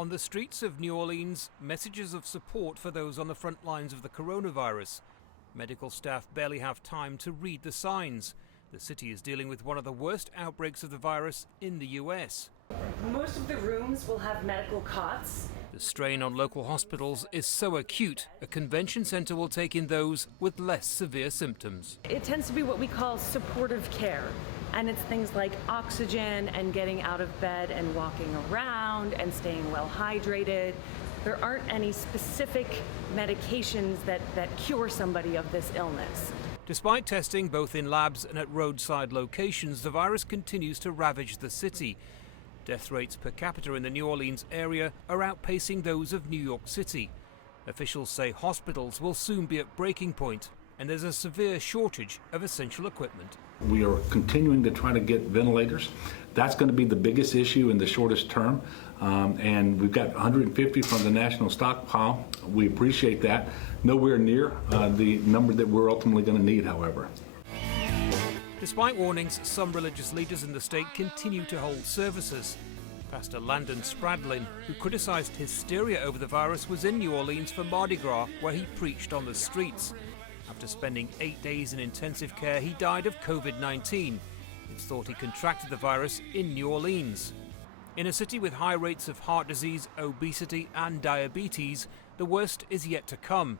On the streets of New Orleans, messages of support for those on the front lines of the coronavirus. Medical staff barely have time to read the signs. The city is dealing with one of the worst outbreaks of the virus in the US. Most of the rooms will have medical cots. The strain on local hospitals is so acute, a convention center will take in those with less severe symptoms. It tends to be what we call supportive care. And it's things like oxygen and getting out of bed and walking around and staying well hydrated. There aren't any specific medications that cure somebody of this illness. Despite testing both in labs and at roadside locations, the virus continues to ravage the city. Death rates per capita in the New Orleans area are outpacing those of New York City. Officials say hospitals will soon be at breaking point, and there's a severe shortage of essential equipment. We are continuing to try to get ventilators. That's going to be the biggest issue in the shortest term. And we've got 150 from the national stockpile. We appreciate that. Nowhere near the number that we're ultimately going to need, however. Despite warnings, some religious leaders in the state continue to hold services. Pastor Landon Spradlin, who criticized hysteria over the virus, was in New Orleans for Mardi Gras, where he preached on the streets. After spending 8 days in intensive care, he died of COVID-19. It's thought he contracted the virus in New Orleans. In a city with high rates of heart disease, obesity and diabetes, the worst is yet to come.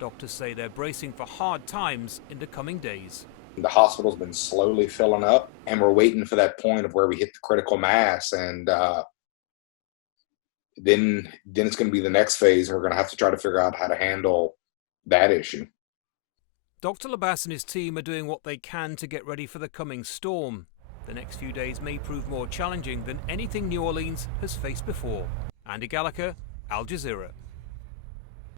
Doctors say they're bracing for hard times in the coming days. The hospital's been slowly filling up, and we're waiting for that point of where we hit the critical mass, and then it's going to be the next phase. We're going to have to try to figure out how to handle that issue. Dr. Labas and his team are doing what they can to get ready for the coming storm. The next few days may prove more challenging than anything New Orleans has faced before. Andy Gallagher, Al Jazeera.